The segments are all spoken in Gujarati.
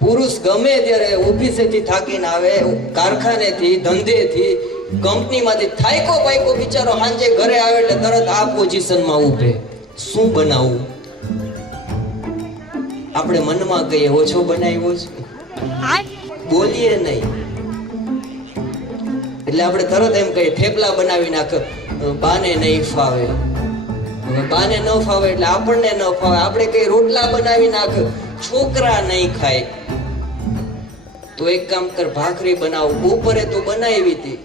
પુરુષ ગમે ત્યારે ઓફિસેથી થાકીને આવે, કારખાનેથી, ધંધેથી, કંપનીમાંથી થાયકો પાયકો બિચારો સાંજે ઘરે આવે એટલે તરત આ પોઝિશનમાં ઊભે. શું બનાવવું? આપણે મનમાં કહીએ ઓછો બનાવ્યો છે, બોલીએ નહીં એટલે આપણે તરત એમ કહીએ થેપલા બનાવી નાખ, બાને નહીં ફાવે. હવે બાને ન ફાવે એટલે આપણને ન ફાવે, આપણે કઈ રોટલા બનાવી નાખ, છોકરા નહીં ખાય. તો એક કામ કર, ભાખરી બનાવ. બપોરે તો બનાવી હતી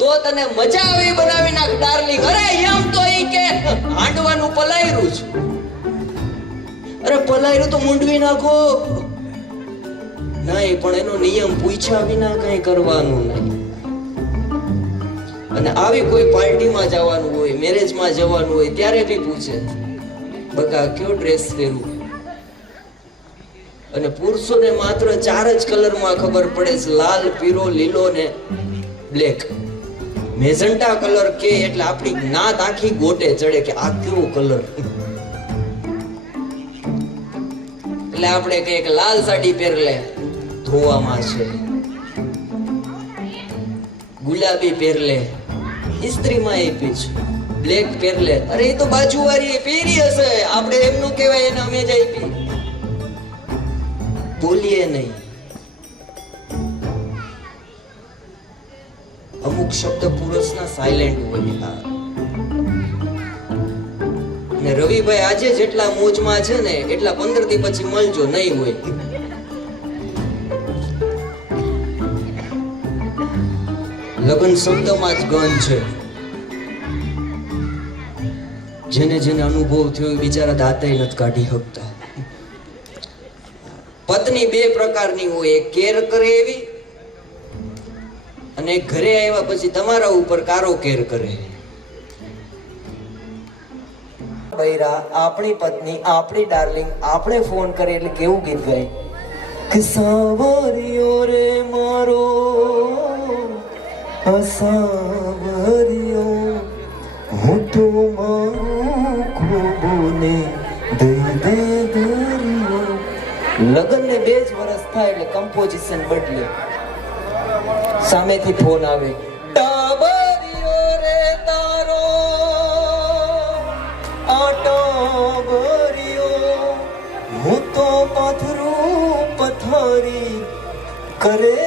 તો તને મજા આવે બનાવી નાખ ડાર્લિંગ. અરે એમ તો ઈ કે હાંડવાનું પલાયરું છે. અરે પલાયરું તો મૂંડવી નાખો. નહીં, પણ એનો નિયમ પૂછ્યા વિના કઈ કરવાનું નહીં. અને આવી કોઈ પાર્ટીમાં જવાનું હોય, મેરેજમાં જવાનું હોય ત્યારે બી પૂછે બકા કયો ડ્રેસ પહેરવું. અને પુરુષોને માત્ર 4 જ કલરમાં ખબર પડે છે, લાલ, પીળો, લીલો ને બ્લેક. મેજન્ટા કલર કે એટલે આપણી નાત આખી ગોટે ચડે કે આ કેવો કલર. એટલે આપણે કહીએ કે લાલ સાડી પહેર લે, ધોવામાં છે. ગુલાબી પહેર લે, ઇસ્ત્રીમાં એ પીછ. બ્લેક પહેર લે, અરે એ તો બાજુવાળી પહેરી હશે, આપણે એમનું કહેવાય એને અમે જ આપી. બોલીએ નહીં. અમુક શબ્દ પુરુષના સાયલેન્ટ હોય. ને રવિભાઈ આજે જેટલા મોજમાં છે ને એટલા 15 દી પછી મળજો નહીં હોય. લગ્ન શબ્દમાં જ ગંધ છે. જેને જેને અનુભવ થયો બિચારા દાંતય નથી કાઢી શકતા. પત્ની 2 પ્રકારની હોય, એક કેર કરે એવી, અને ઘરે આવ્યા પછી તમારા ઉપર કારો કેર કરે. બૈરા આપણી પત્ની, આપણી ડાર્લિંગ, આપણે ફોન કરે એટલે કેવું ગીત ગાય કે સાવરિયો રે મારો અસાવરિયો, હું તો મારું ખોબોને દઈ દે દરિયો. લગ્ન ને 2 જ વર્ષ થાય એટલે કમ્પોઝિશન બદલે. સામેથી ફોન આવે, ટાબરિયો રે તારો આટાબરિયો, હું તો પાથરું પથારી કરે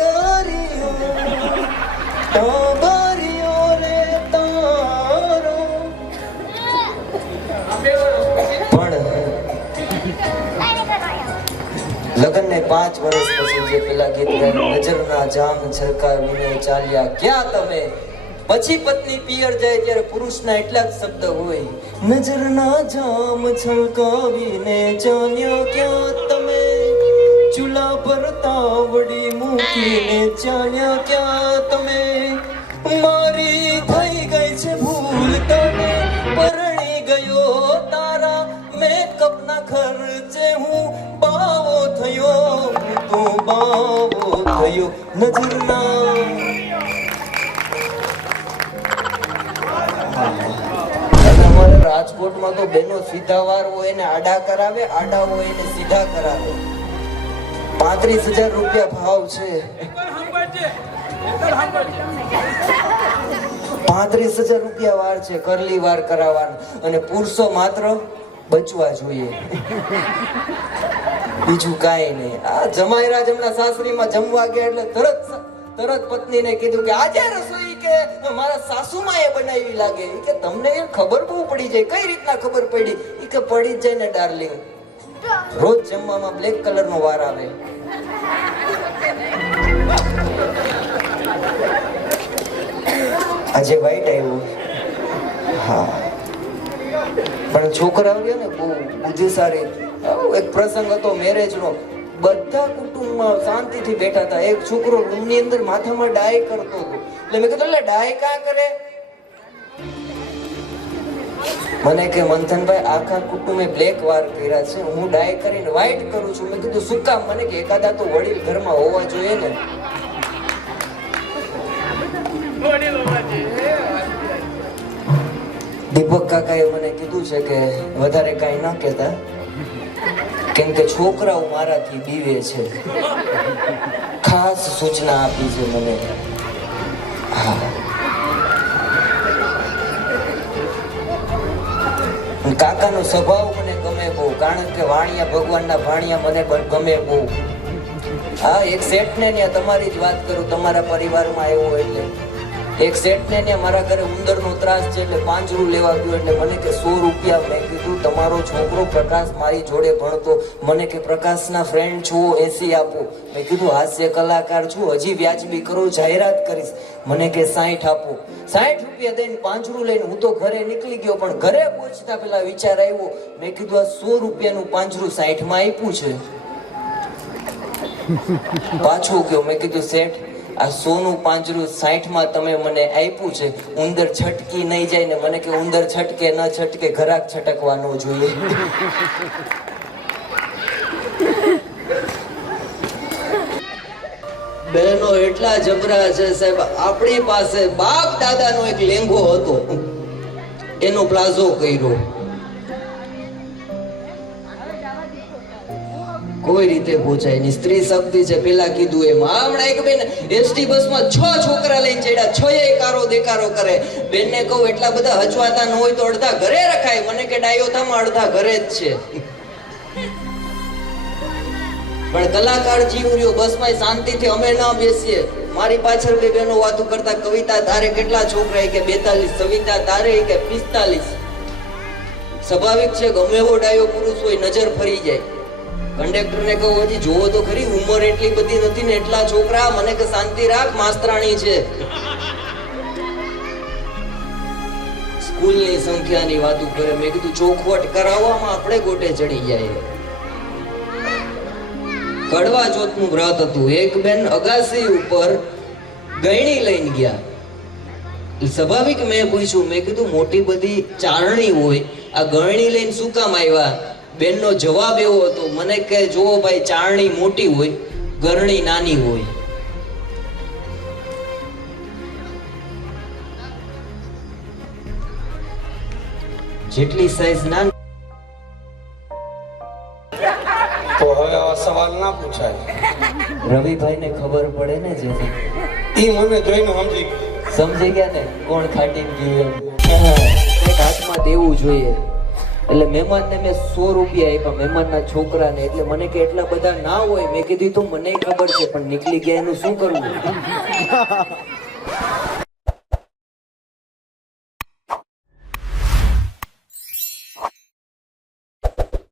દરિયો. ટાબરિયો રે તારો. પણ લગ્ન ને 5 વર્ષ પછી જે પેલા ગીત ગાયું, નજરના જામ છલકાવીને ચાલ્યા ક્યાં તમે. પછી પત્ની પિયર જાય ત્યારે પુરુષના એટલા જ શબ્દ હોય, નજરના જામ છલકાવીને ચાલ્યા ક્યાં તમે, ચૂલા પર તાવડી મૂકીને ચાલ્યા ક્યાં તમે. મારી થઈ ગઈ છે ભૂલ, તને પરણી ગયો તારા મેકઅપના ખર્ચે હું બાવો થયો, તો બાવો થયો. નજરના અને અમારે રાજકોટમાં તો બેનો સીધા વાર હોય ને આડા કરાવે, આડા હોય ને સીધા કરાવે. 35,000 રૂપિયા ભાવ છે. 35,000 રૂપિયા વાર છે કરલી વાર કરાવવાનું. અને પુરુષો માત્ર બચવા જોઈએ, બીજું કાંઈ નહીં. આ જમાઈરાજ હમણાં સાસરીમાં જમવા ગયા એટલે તરત પત્નીને કીધું કે આજે રસોઈ કે મારા સાસુમાં એ બનાવી લાગે. કે તમને એ ખબર બહુ પડી જાય. કઈ રીતના ખબર પડી? એ કે પડી જ જાય ને ડાર્લિંગ, રોજ જમવામાં બ્લેક કલરનો વાર આવે. આજે વ્હાઈટ આવ્યું. હા, પણ છોકરાઓ ને બહુ બુદ્ધિશાળી. એક પ્રસંગ હતો મેરેજનો, બધા કુટુંબમાં શાંતિથી બેઠા હતા. એક છોકરો રૂમની અંદર માથામાં ડાય કરતો હતો. એટલે મેં કીધું, એટલે ડાય કાં કરે? મને કે મંથનભાઈ આખા કુટુંબે બ્લેક વાર કર્યા છે, હું ડાય કરીને વ્હાઈટ કરું છું. મેં કીધું શું કામ? મને કે એકાદા તો વડીલ ઘરમાં હોવા જોઈએ ને. દીપક કાકાએ મને કીધું છે કે વધારે કાંઈ ના કહેતા, કેમ કે છોકરાઓ મારાથી બીવે છે. ખાસ સૂચના આપી છે મને. હા, કાકાનો સ્વભાવ મને ગમે બહુ, કારણ કે વાણિયા ભગવાનના ભાણિયા મને ગમે બહુ. હા, એક શેઠને ત્યાં તમારી જ વાત કરું, તમારા પરિવારમાં આવ્યો એટલે એક શેઠને ત્યાં મારા ઘરે ઉંદરનો ત્રાસ છે એટલે પાંજરું લેવા ગયો એટલે મને કે 100 રૂપિયા. મેં કીધું તમારો છોકરો પ્રકાશ મારી જોડે ભણતો, મને કે પ્રકાશના ફ્રેન્ડ છો 80 આપો. મેં કીધું હાસ્ય કલાકાર છું, હજી વ્યાજબી કરો, જાહેરાત કરીશ. મને કે 60 આપો. 60 રૂપિયા દઈને પાંજરું લઈને હું તો ઘરે નીકળી ગયો, પણ ઘરે પહોંચતા પેલા વિચાર આવ્યો. મેં કીધું આ 100 રૂપિયાનું પાંજરું 60 માં આપ્યું છે. પાછું ગયો, મેં કીધું શેઠ આ 100 નું પાંજરું 60 માં તમે મને આપ્યું છે, ઉંદર છટકી નહીં જાય ને? મને કે ઉંદર છટકે ન છટકે, ઘરાક છટકવા ન જોઈએ. બહેનો એટલા જબરા છે સાહેબ. આપણી પાસે બાપ દાદાનો એક લેંઘો હતો, એનો પ્લાઝો કર્યો. કોઈ રીતે પહોંચાય ની સ્ત્રી શક્તિ છે. પેલા કીધું એમ. હમણાં એક બેન એસટી બસમાં 6 છોકરા લઈને ચડ્યા, 6 કારો દેકારો કરે. બેનને કહું એટલા બધા હચવાતા ન હોય તો અડધા ઘરે રખાય. મને કે ડાયો થામાં અડધા ઘરે જ છે. પણ કલાકાર જીવર્યો બસમાં શાંતિથી અમે ના બેસીએ. મારી પાછળ બે બહેનો વાતો કરતા, કવિતા તારે કેટલા છોકરા? કે 42. સવિતા તારે કે 45. સ્વાભાવિક છે, ગમે એવો ડાયો પુરુષ હોય નજર ફરી જાય. કંડક્ટરને કહું હજી જોવો તો ખરી, ઉંમર એટલી બધી નથી ને એટલા છોકરા. મને કે શાંતિ રાખ, માસ્તરાણી છે. સ્કૂલની સંખ્યાની વાતો કરે. મેં કીધું ચોખવટ કરાવવામાં આપણે ગોટે ચડી જાય. કડવા ચોથનું વ્રત હતું. એક બેન અગાસી ઉપર ગયણી લઈને ગયા. સ્વાભાવિક મેં પૂછ્યું, મેં કીધું મોટી બધી ચારણી હોય, આ ગયણી લઈને શું કામ આવ્યા? બેનનો જવાબ એવો હતો, મને કે જુઓ ભાઈ, ચારણી મોટી હોય, ગરણી નાની હોય. જેટલી સાઈઝ નાની. તો હવે આવા સવાલ ના પૂછાય. રવિભાઈ ને ખબર પડે ને, જે ઈ મને જોઈને સમજી ગયા ને કોણ ખાટી ગયું એમ. એક હાથમાં દેવું જોઈએ. એટલે મહેમાનને મેં 100 રૂપિયા આપ્યા, મહેમાનના છોકરાને. એટલે મને કે એટલા બધા ના હોય. મેં કીધું તો મને ખબર છે, પણ નીકળી ગયા એનું શું કરવું?